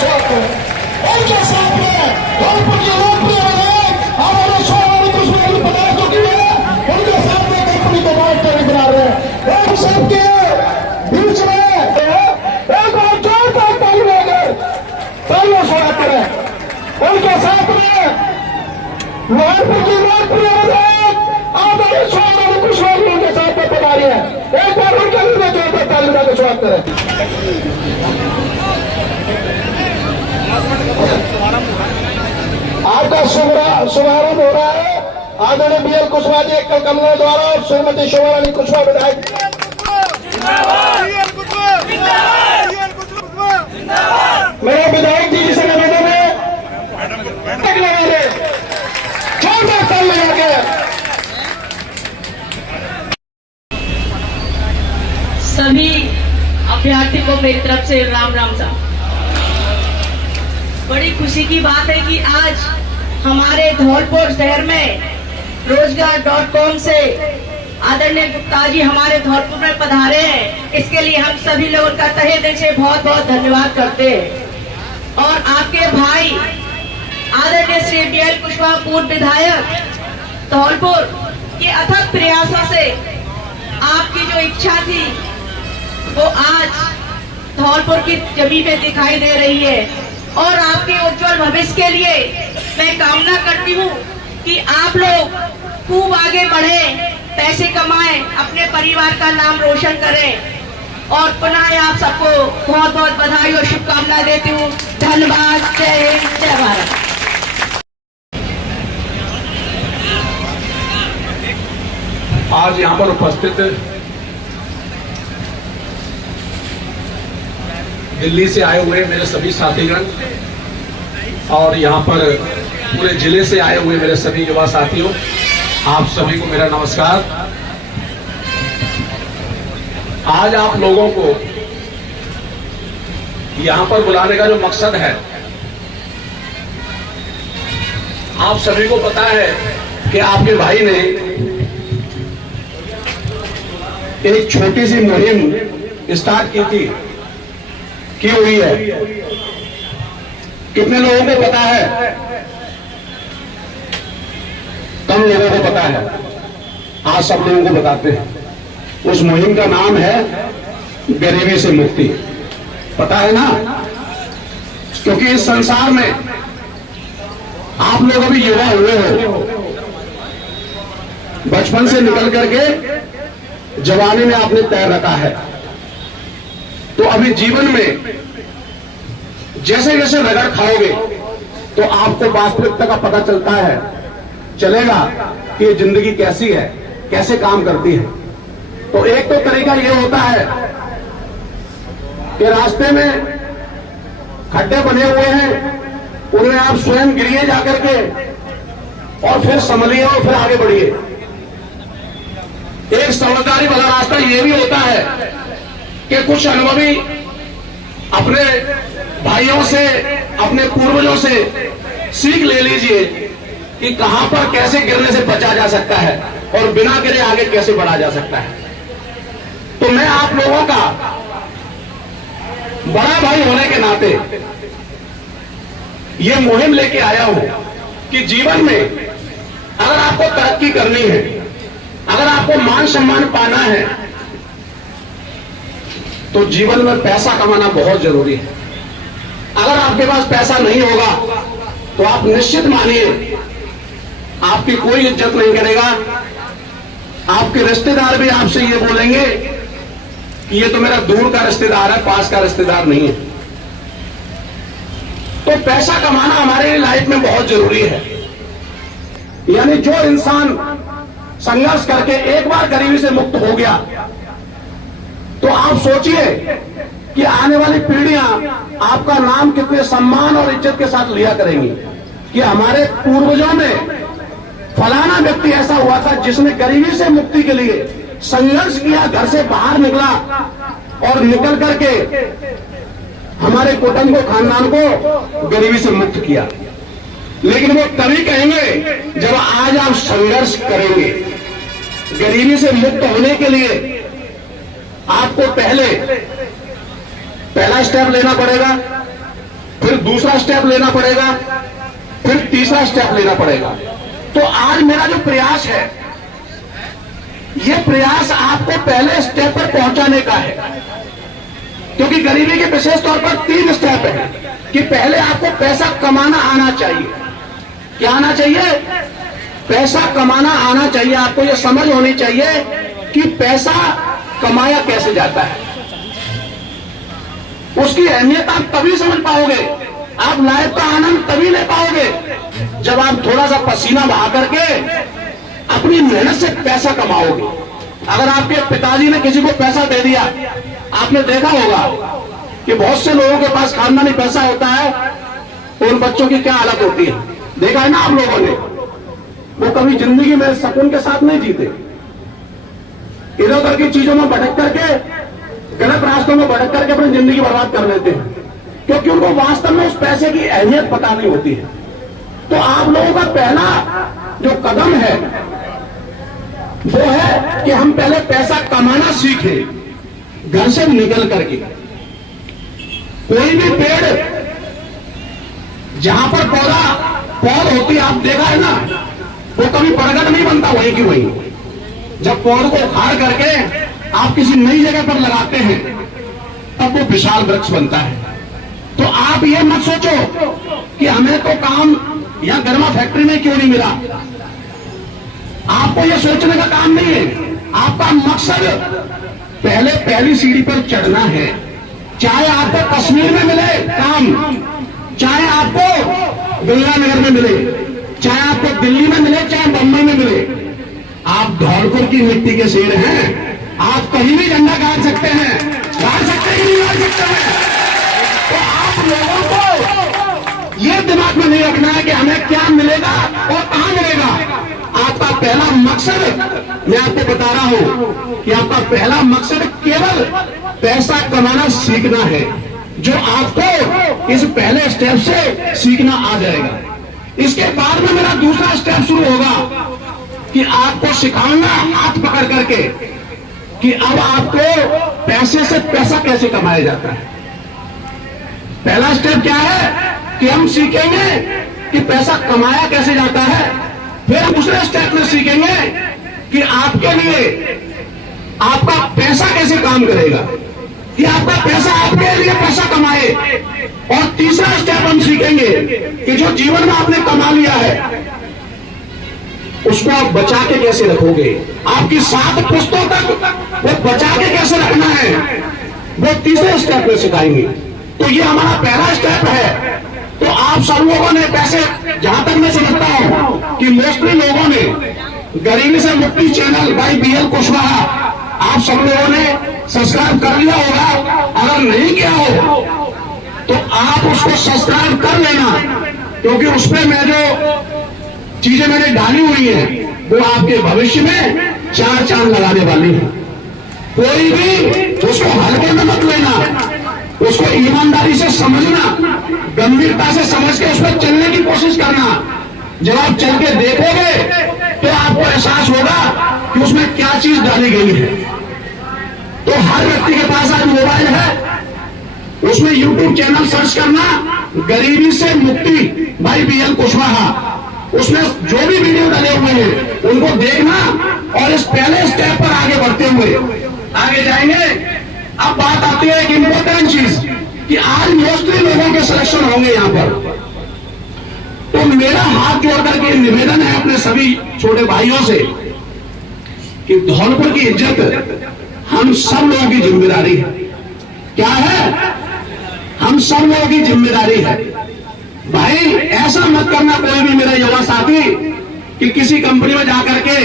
स्वागत करें। उनके साथ में धौलपुर की लोकप्रिय विधायक हमारे शोभानी कुछ पदार्थों की है, उनके साथ में कंपनी को बात करने बना रहे हैं। हम सबके बीच में एक बार जोरदार ताली बजाकर पहले स्वागत करें। उनके साथ में धौलपुर की लोकप्रिय विधायक हमारे शोभानी कुछ उनके साथ में बना रहे हैं। एक बार उनके लिए जोरदार ताली बजाकर स्वागत करें। आपका शुभारंभ हो रहा है आदरणीय BL कुशवाहा जी एकल कमलों द्वारा और श्रीमती शोभारानी कुशवाहा विधायक। मेरे विधायक जी जिसे निवेदन है जोरदार ताली लगा के सभी अभ्यर्थी को मेरी तरफ से राम राम साहब। बड़ी खुशी की बात है कि आज हमारे धौलपुर शहर में रोजगार.com से आदरणीय गुप्ता जी हमारे धौलपुर में पधारे हैं। इसके लिए हम सभी लोग उनका तहे दिल से बहुत बहुत धन्यवाद करते हैं। और आपके भाई आदरणीय श्री BL कुशवाहा पूर्व विधायक धौलपुर के अथक प्रयासों से आपकी जो इच्छा थी वो आज धौलपुर की जमीन में दिखाई दे रही है। और आपके उज्जवल भविष्य के लिए मैं कामना करती हूँ कि आप लोग खूब आगे बढ़े, पैसे कमाएं, अपने परिवार का नाम रोशन करें। और पुनः आप सबको बहुत बहुत बधाई और शुभकामनाएं देती हूँ। धन्यवाद। जय हिंद, जय भारत। आज यहाँ पर उपस्थित दिल्ली से आए हुए मेरे सभी साथीगण और यहाँ पर पूरे जिले से आए हुए मेरे सभी युवा साथियों, आप सभी को मेरा नमस्कार। आज आप लोगों को यहाँ पर बुलाने का जो मकसद है, आप सभी को पता है कि आपके भाई ने एक छोटी सी मुहिम स्टार्ट की हुई है। कितने लोगों को पता है? कम लोगों को पता है। आज सब लोगों को बताते हैं। उस मुहिम का नाम है गरीबी से मुक्ति। पता है ना? क्योंकि इस संसार में आप लोग अभी युवा हुए हो, बचपन से निकल करके जवानी में आपने पैर रखा है। तो अभी जीवन में जैसे जैसे रगड़ खाओगे तो आपको वास्तविकता का पता चलेगा कि ये जिंदगी कैसी है, कैसे काम करती है। तो एक तो तरीका ये होता है कि रास्ते में खड्डे बने हुए हैं, उनमें आप स्वयं गिरिए जाकर के और फिर संभलिए और फिर आगे बढ़िए। एक समझदारी वाला रास्ता ये भी होता है कि कुछ अनुभवी अपने भाइयों से, अपने पूर्वजों से सीख ले लीजिए कि कहां पर कैसे गिरने से बचा जा सकता है और बिना गिरे आगे कैसे बढ़ा जा सकता है। तो मैं आप लोगों का बड़ा भाई होने के नाते ये मुहिम लेके आया हूं कि जीवन में अगर आपको तरक्की करनी है, अगर आपको मान सम्मान पाना है, तो जीवन में पैसा कमाना बहुत जरूरी है। अगर आपके पास पैसा नहीं होगा तो आप निश्चित मानिए आपकी कोई इज्जत नहीं करेगा। आपके रिश्तेदार भी आपसे ये बोलेंगे कि ये तो मेरा दूर का रिश्तेदार है, पास का रिश्तेदार नहीं है। तो पैसा कमाना हमारे लाइफ में बहुत जरूरी है। यानी जो इंसान संघर्ष करके एक बार गरीबी से मुक्त हो गया, तो आप सोचिए कि आने वाली पीढ़ियां आपका नाम कितने सम्मान और इज्जत के साथ लिया करेंगी कि हमारे पूर्वजों में फलाना व्यक्ति ऐसा हुआ था जिसने गरीबी से मुक्ति के लिए संघर्ष किया, घर से बाहर निकला और निकल करके हमारे कुटुंब को, खानदान को गरीबी से मुक्त किया। लेकिन वो तभी कहेंगे जब आज आप संघर्ष करेंगे। गरीबी से मुक्त होने के लिए आपको पहला स्टेप लेना पड़ेगा। फिर दूसरा स्टेप लेना पड़ेगा, फिर तीसरा स्टेप लेना पड़ेगा। तो आज मेरा जो प्रयास है, ये प्रयास आपको पहले स्टेप पर पहुंचाने का है, क्योंकि गरीबी के विशेष तौर पर 3 स्टेप है कि पहले आपको पैसा कमाना आना चाहिए। क्या आना चाहिए? पैसा कमाना आना चाहिए। आपको यह समझ होनी चाहिए कि पैसा कमाया कैसे जाता है, उसकी अहमियत आप तभी समझ पाओगे, आप लाइफ का आनंद तभी ले पाओगे जब आप थोड़ा सा पसीना बहा करके अपनी मेहनत से पैसा कमाओगे। अगर आपके पिताजी ने किसी को पैसा दे दिया, आपने देखा होगा कि बहुत से लोगों के पास खानदानी पैसा होता है, तो उन बच्चों की क्या हालत होती है, देखा है ना आप लोगों ने। वो कभी जिंदगी में सुकून के साथ नहीं जीते, इधर उधर की चीजों में भटक करके, गलत रास्तों में भटक करके अपनी जिंदगी बर्बाद कर लेते हैं, क्योंकि उनको वास्तव में उस पैसे की अहमियत पता नहीं होती है। तो आप लोगों का पहला जो कदम है वो है कि हम पहले पैसा कमाना सीखें, घर से निकल करके। कोई भी पेड़ जहां पर पौध होती है, आप देखा है ना, वो कभी प्रगट नहीं बनता वहीं की वहीं। जब पौध को उखाड़ करके आप किसी नई जगह पर लगाते हैं, तब वो विशाल वृक्ष बनता है। तो आप ये मत सोचो कि हमें तो काम यहां गर्मा फैक्ट्री में क्यों नहीं मिला। आपको यह सोचने का काम नहीं है, आपका मकसद पहले पहली सीढ़ी पर चढ़ना है। चाहे आपको कश्मीर में मिले काम, चाहे आपको गंगानगर में मिले, चाहे आपको दिल्ली में मिले, चाहे बम्बई में मिले, आप धौलपुर की मिट्टी के शेर हैं। आप कहीं भी झंडा गाड़ सकते हैं, गाड़ सकते ही नहीं गाड़ सकते हैं। तो आप लोगों को ये दिमाग में नहीं रखना है कि हमें क्या मिलेगा और कहां मिलेगा। आपका पहला मकसद, मैं आपको बता रहा हूं कि आपका पहला मकसद केवल पैसा कमाना सीखना है, जो आपको इस पहले स्टेप से सीखना आ जाएगा। इसके बाद में मेरा दूसरा स्टेप शुरू होगा कि आपको सिखाऊंगा हाथ पकड़ करके कि अब आपको पैसे से पैसा कैसे कमाया जाता है। पहला स्टेप क्या है कि हम सीखेंगे कि पैसा कमाया कैसे जाता है। फिर हम दूसरे स्टेप में सीखेंगे कि आपके लिए आपका पैसा कैसे काम करेगा, कि आपका पैसा आपके लिए पैसा कमाए। और तीसरा स्टेप हम सीखेंगे कि जो जीवन में आपने कमा लिया है उसको आप बचा के कैसे रखोगे, आपकी 7 पुश्तों तक वो बचा के कैसे रखना है, वो तीसरे स्टेप में सिखाएंगे। तो ये हमारा पहला स्टेप है। तो आप सब लोगों ने पैसे, जहां तक मैं समझता हूं कि मोस्टली लोगों ने गरीबी से मुक्ति चैनल भाई BL कुशवाहा, आप सब लोगों ने सब्सक्राइब कर लिया होगा। अगर नहीं किया हो तो आप उसको सब्सक्राइब कर लेना, क्योंकि उसमें मैं जो चीजें मैंने डाली हुई है वो आपके भविष्य में 4 चांद लगाने वाली है। कोई भी उसको हल्के में मत लेना, उसको ईमानदारी से समझना, गंभीरता से समझ के उस पर चलने की कोशिश करना। जब आप चल के देखोगे तो आपको एहसास होगा कि उसमें क्या चीज डाली गई है। तो हर व्यक्ति के पास आज मोबाइल है, उसमें YouTube चैनल सर्च करना, गरीबी से मुक्ति भाई BL कुशवाहा, उसमें जो भी वीडियो डाले हुए हैं उनको देखना और इस पहले स्टेप पर आगे बढ़ते हुए आगे जाएंगे। अब बात आती है एक इंपॉर्टेंट चीज कि आज मोस्टली लोगों के सिलेक्शन होंगे यहां पर। तो मेरा हाथ जोड़ करके निवेदन है अपने सभी छोटे भाइयों से कि धौलपुर की इज्जत हम सब लोगों की जिम्मेदारी है। क्या है? हम सब लोगों की जिम्मेदारी है। भाई ऐसा मत करना कोई भी मेरा युवा साथी कि किसी कंपनी में जाकर के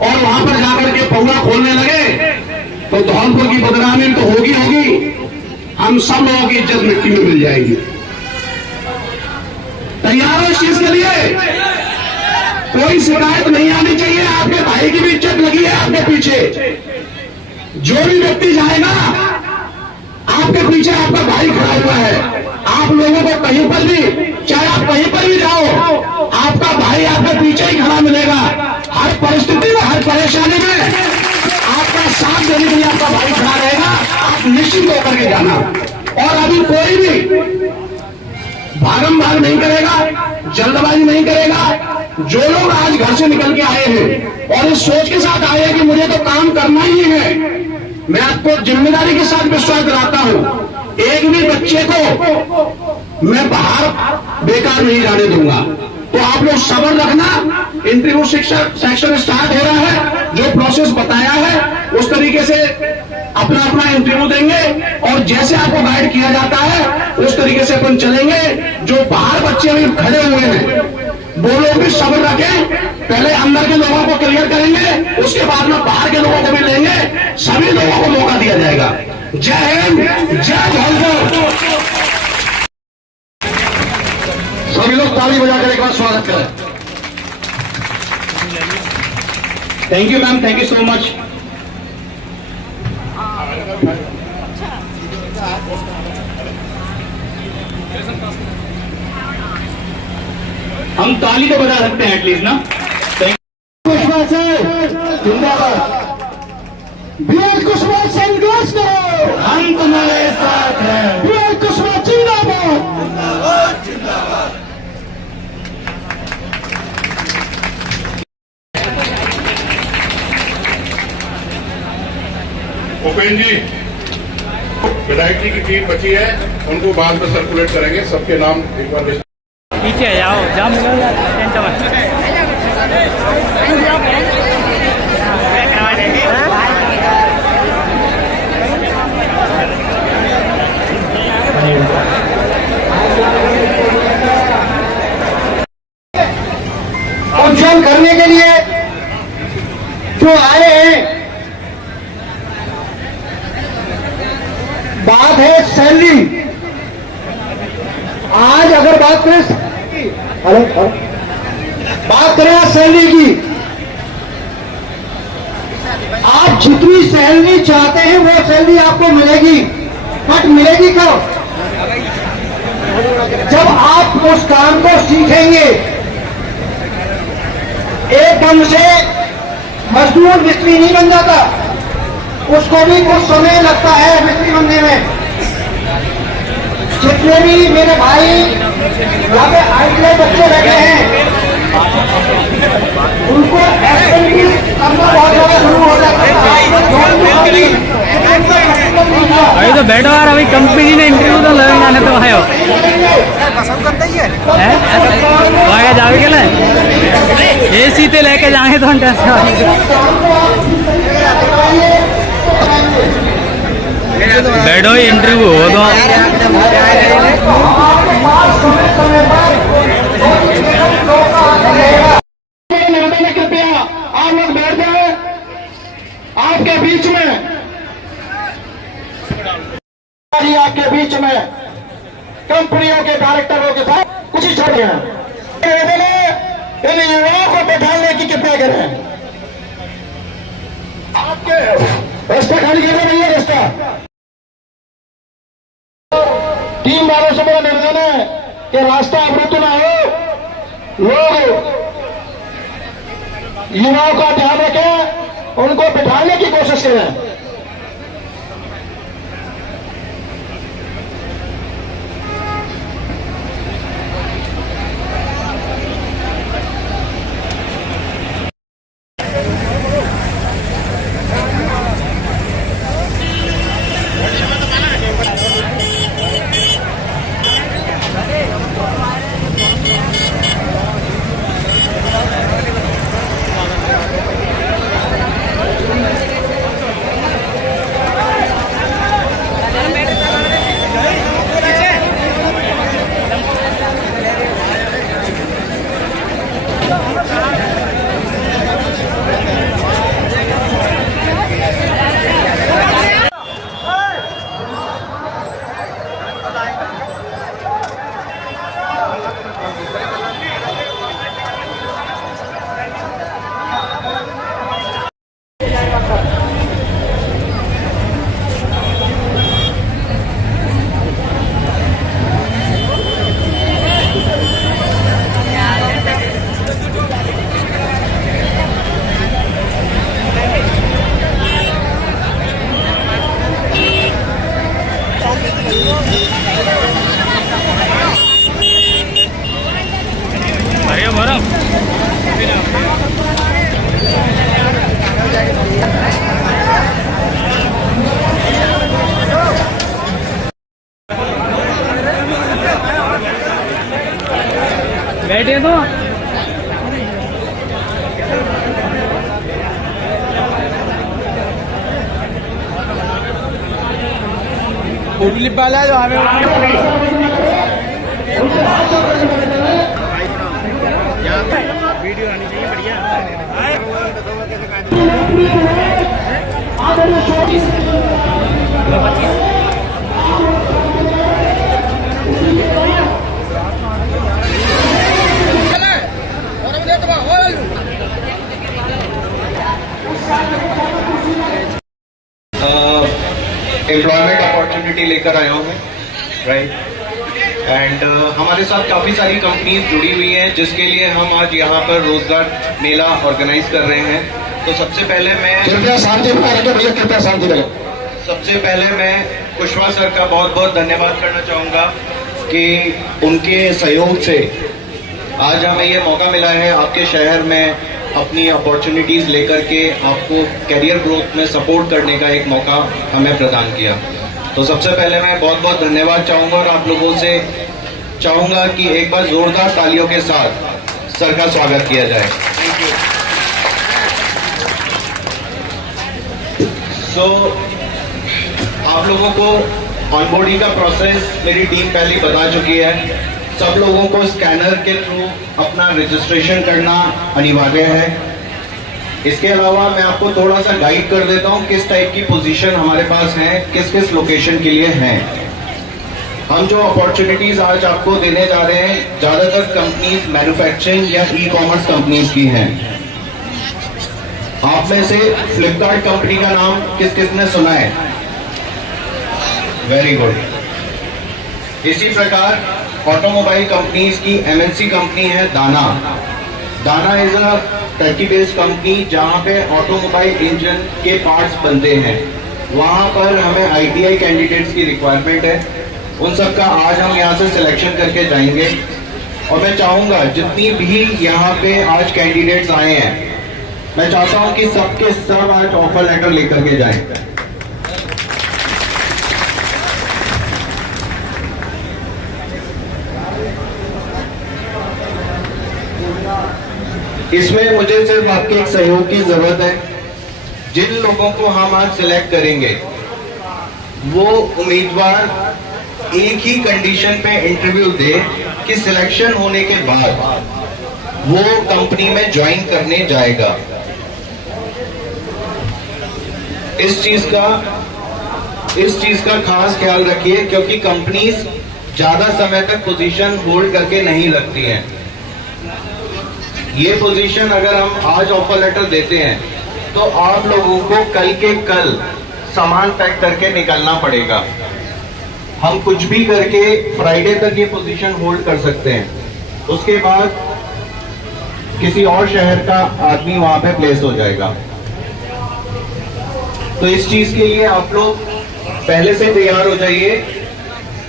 और वहां पर जाकर के पौड़ा खोलने लगे तो धौलपुर की बदनामी तो होगी होगी, हम सब लोगों की इज्जत मिट्टी में मिल जाएगी। तैयार हो इस चीज के लिए? कोई शिकायत नहीं आनी चाहिए। आपके भाई की भी इज्जत लगी है आपके पीछे। जो भी व्यक्ति जाएगा आपके पीछे आपका भाई खड़ा हुआ है। आप लोगों को कहीं पर भी, चाहे आप कहीं पर भी जाओ, आपका भाई आपके पीछे ही खड़ा मिलेगा। हर परिस्थिति में, हर परेशानी में आपका साथ देने के लिए आपका भाई खड़ा रहेगा। आप निश्चिंत होकर के जाना। और अभी कोई भी भागम भाग नहीं करेगा, जल्दबाजी नहीं करेगा। जो लोग आज घर से निकल के आए हैं और इस सोच के साथ आए हैं कि मुझे तो काम करना ही है, मैं आपको जिम्मेदारी के साथ विश्वास दिलाता हूं, एक भी बच्चे को मैं बाहर बेकार नहीं जाने दूंगा। तो आप लोग सब्र रखना। इंटरव्यू सेक्शन स्टार्ट हो रहा है, जो प्रोसेस बताया है उस तरीके से अपना अपना इंटरव्यू देंगे और जैसे आपको गाइड किया जाता है उस तरीके से अपन चलेंगे। जो बाहर बच्चे अभी खड़े हुए हैं वो लोग भी सब्र रखें, पहले अंदर के लोगों को क्लियर करेंगे, उसके बाद में बाहर के लोगों को भी लेंगे, सभी लोगों को मौका दिया जाएगा। जय हिंद, जय भारत। सभी लोग ताली बजाकर एक बार स्वागत करें। Thank you ma'am, thank you so much. हम ताली तो बजा सकते हैं एटलीस्ट ना। कुशवाहा से जिंदाबाद, बीआर कुशवाहा संघर्ष करो, हम तुम्हारे साथ हैं। बीआर कुशवाहा जिंदाबाद। उपेंद्र जी, विधायक जी की टीम बची है, उनको बाद में सर्कुलेट करेंगे। सबके नाम एक बार पीछे जाओ, जाम टेंट में। उज्जवल करने के लिए जो आए हैं, बात है सैलरी। आज अगर बात करें सैलरी की, आप जितनी सैलरी चाहते हैं वो सैलरी आपको मिलेगी, बट मिलेगी कब? जब आप उस काम को सीखेंगे। एकदम से मजदूर मिस्त्री नहीं बन जाता, उसको भी कुछ समय लगता है मिस्त्री बनने में। जितने भी मेरे भाई यहाँ पे आईटीआई बच्चे बैठे हैं, उनको एक्टिविटी करना बहुत ज्यादा शुरू हो जाता है। अभी तो बैठो यार, अभी कंपनी ने इंटरव्यू तो लगे जाने तो आयो है जावे के लिए ये सीते लेके जाएंगे तो बैठो इंटरव्यू हो तो कृपया आप लोग बैठ जाए। आपके बीच में आपके बीच में कंपनियों के डायरेक्टरों के साथ कुछ ही छोड़े हैं। इन युवाओं को बैठाने की कृपया करें। आपके रास्ता खाली करना नहीं है। रास्ता टीम वालों से मेरा निवेदन है कि रास्ता अवरुद्ध ना हो। लोग युवाओं का ध्यान रखें, उनको बिठाने की कोशिश करें। दिलीप वाला जो हमें वीडियो आनी चाहिए बढ़िया। एम्प्लॉयमेंट अपॉर्चुनिटी लेकर आया हूँ मैं, राइट। एंड हमारे साथ काफ़ी सारी कंपनीज जुड़ी हुई हैं जिसके लिए हम आज यहाँ पर रोजगार मेला ऑर्गेनाइज कर रहे हैं। तो सबसे पहले कृपया शांति बनाए रखें भैया, कृपया शांति रखें। सबसे पहले मैं कुशवाहा सर का बहुत बहुत धन्यवाद करना चाहूँगा कि उनके सहयोग से आज हमें ये मौका मिला है आपके शहर में अपनी अपॉर्चुनिटीज लेकर के आपको करियर ग्रोथ में सपोर्ट करने का एक मौका हमें प्रदान किया। तो सबसे पहले मैं बहुत बहुत धन्यवाद चाहूँगा और आप लोगों से चाहूँगा कि एक बार जोरदार तालियों के साथ सर का स्वागत किया जाए। Thank you. सो आप लोगों को ऑनबोर्डिंग का प्रोसेस मेरी टीम पहले बता चुकी है। सब लोगों को स्कैनर के थ्रू अपना रजिस्ट्रेशन करना अनिवार्य है। इसके अलावा मैं आपको थोड़ा सा गाइड कर देता हूँ किस टाइप की पोजीशन हमारे पास है, किस किस लोकेशन के लिए हैं। हम जो अपॉर्चुनिटीज आज आपको देने जा रहे हैं ज्यादातर कंपनीज मैन्युफैक्चरिंग या ई कॉमर्स कंपनीज की हैं। आप में से फ्लिपकार्ट कंपनी का नाम किस किसने सुना है? Very good. इसी प्रकार ऑटोमोबाइल कंपनीज की एमएनसी कंपनी है दाना। दाना is a Turkey based company जहां पे ऑटोमोबाइल इंजन के पार्ट्स बनते हैं। वहां पर हमें आईटीआई कैंडिडेट्स की रिक्वायरमेंट है। उन सब का आज हम यहां से सिलेक्शन करके जाएंगे और मैं चाहूंगा जितनी भी यहां पे आज कैंडिडेट्स आए हैं, मैं चाहता हूं कि सबके सब आज ऑफर लेटर लेकर के जाएं। इसमें मुझे सिर्फ आपके एक सहयोग की जरूरत है। जिन लोगों को हम आज सिलेक्ट करेंगे वो उम्मीदवार एक ही कंडीशन पे इंटरव्यू दे कि सिलेक्शन होने के बाद वो कंपनी में ज्वाइन करने जाएगा। इस चीज का खास ख्याल रखिए क्योंकि कंपनीज ज्यादा समय तक पोजीशन होल्ड करके नहीं रखती हैं। ये पोजीशन अगर हम आज ऑफर लेटर देते हैं तो आप लोगों को कल के कल सामान पैक करके निकलना पड़ेगा। हम कुछ भी करके फ्राइडे तक ये पोजीशन होल्ड कर सकते हैं, उसके बाद किसी और शहर का आदमी वहां पे प्लेस हो जाएगा। तो इस चीज के लिए आप लोग पहले से तैयार हो जाइए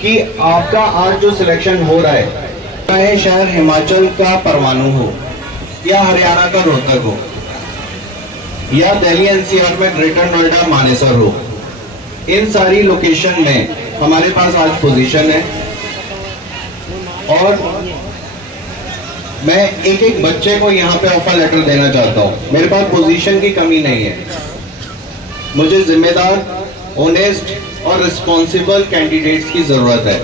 कि आपका आज जो सिलेक्शन हो रहा है, चाहे शहर हिमाचल का परवाणु हो या हरियाणा का रोहतक हो या दिल्ली एनसीआर में ग्रेटर नोएडा मानेसर हो, इन सारी लोकेशन में हमारे पास आज पोजीशन है। और मैं एक एक बच्चे को यहाँ पे ऑफर लेटर देना चाहता हूँ। मेरे पास पोजीशन की कमी नहीं है, मुझे जिम्मेदार, ऑनेस्ट और रिस्पॉन्सिबल कैंडिडेट्स की जरूरत है।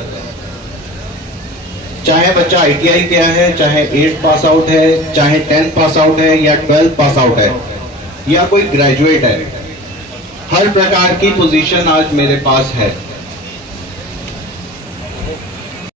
चाहे बच्चा आईटीआई किया है, चाहे 8th पास आउट है, चाहे 10th पास आउट है या 12th पास आउट है या कोई ग्रेजुएट है, हर प्रकार की पोजीशन आज मेरे पास है।